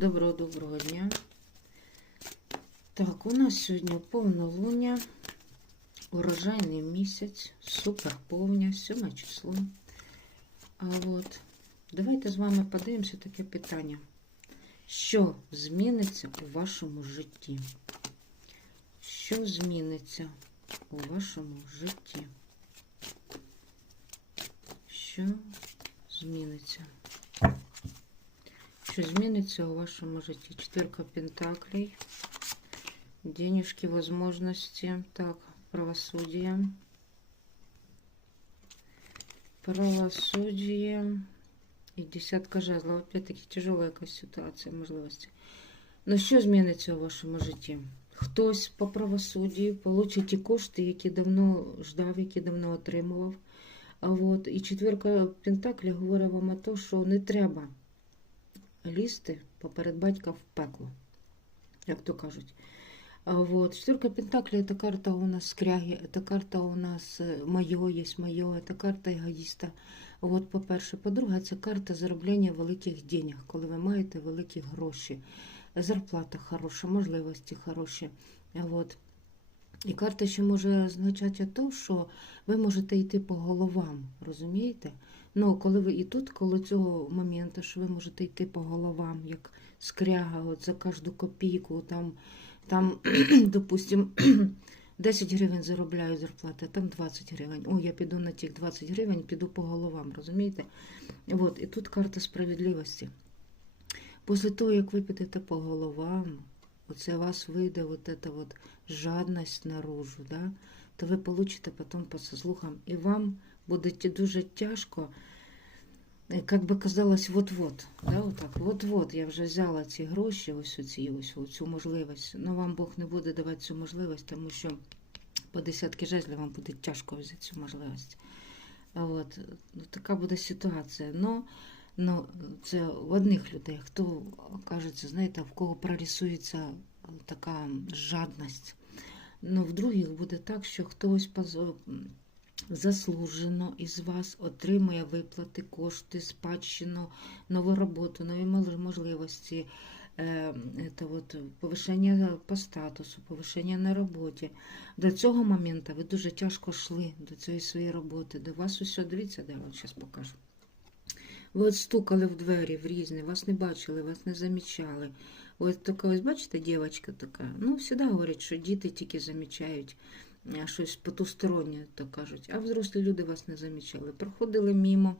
Доброго доброго дня. Так, у нас сьогодні повнолуння, урожайний місяць, супер повня, 7 число. А от давайте з вами подивимося таке питання. Що зміниться у вашому житті? Що зміниться у вашому житті? Що зміниться? Що зміниться у вашому житті? Четверка пентаклей. Денежки, возможности. Так, правосудие. Правосудие. І десятка жезлов. Опять-таки тяжела якась ситуація, можливості. Ну, що зміниться у вашому житті? Хтось по правосуддю получить ті кошти, які давно ждав, які давно отримував. А от, і четвірка Пентаклі говорить вам о том, що не треба лізти поперед батька в пекло, як то кажуть. А вот. Четверка Пентаклей – это карта у нас скряги, это карта у нас е, моє, є моє, это карта егоїста. От, по-перше. По-друге, це карта заробляння великих денег, коли ви маєте великі гроші. Зарплата хороша, можливості хороші. От. І карта ще може означати те, що ви можете йти по головам, розумієте? Ну, коли ви і тут, коли цього моменту, що ви можете йти по головам, як скряга, от за кожну копійку, там, там допустим, 10 гривень заробляю зарплати, а там 20 гривень. О, я піду на тих 20 гривень, піду по головам, розумієте? От, і тут карта справедливості. Після того, як ви підете по головам, оце вас вийде от эта вот жадність наружу, да? то ви получите потім по заслугам. І вам буде дуже тяжко, як би казалось, вот-вот. Да, отак, вот-вот, я вже взяла ці гроші, ось оці, ось цю можливість. Ну вам Бог не буде давати цю можливість, тому що по десятки жезлів вам буде тяжко взяти цю можливість. От, ну, така буде ситуація. Ну, ну, це в одних людей, хто кажеться, знаєте, в кого прорисується така жадність. Ну, в других буде так, що хтось заслужено із вас отримує виплати, кошти, спадщину, нову роботу, нові можливості, е, це от, повишення по статусу, повишення на роботі. До цього моменту ви дуже тяжко йшли до цієї своєї роботи. До вас усе, дивіться, де я вам зараз покажу. Ви от стукали в двері в різні, вас не бачили, вас не замічали. Ось така, ось бачите, дівчинка така. Ну, завжди говорять, що діти тільки замічають щось потустороннє, то кажуть. А взрослі люди вас не замічали. Проходили мимо.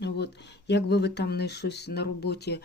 От, Якби ви там не щось на роботі